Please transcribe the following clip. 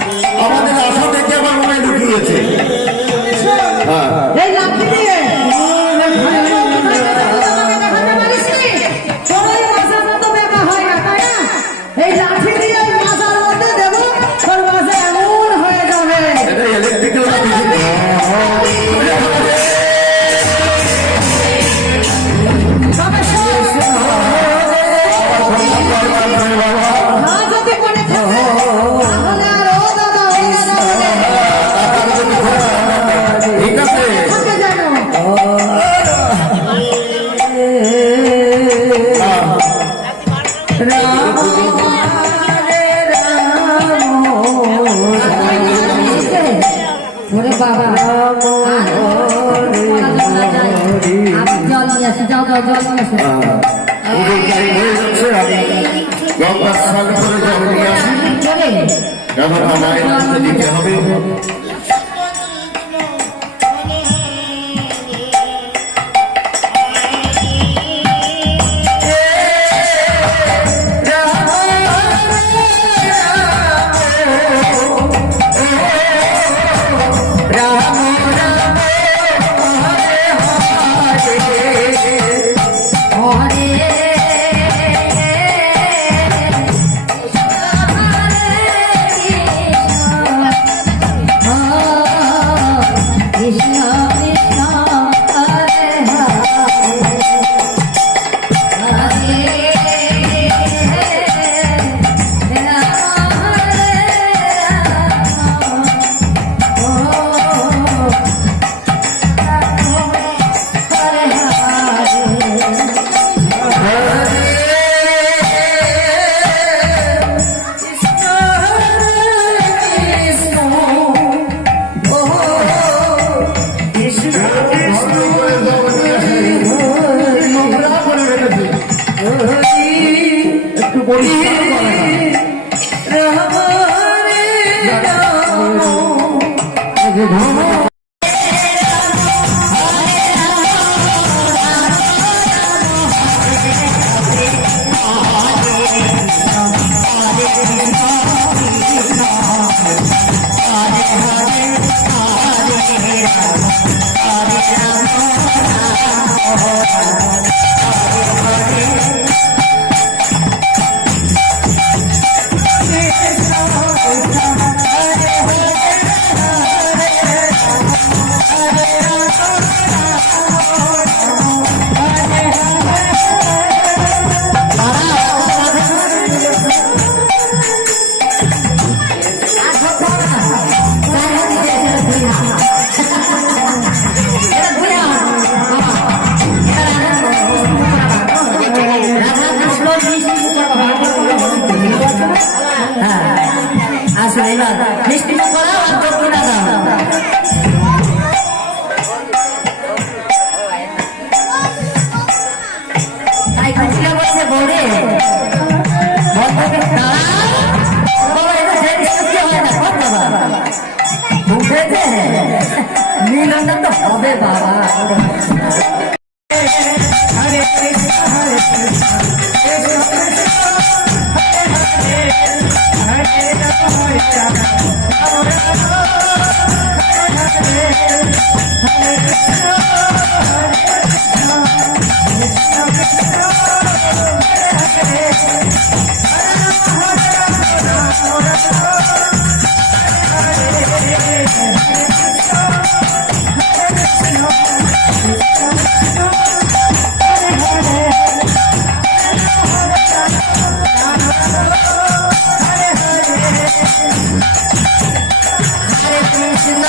好吧って。ওরে বাবা। জল নিয়ে আসি যাও যাও জল নিয়ে আসি হয়ে যাচ্ছে আমি গঙ্গা স্নান করে জল নিয়ে আসি আমার আমায় দিতে হবে। por. 네, 바바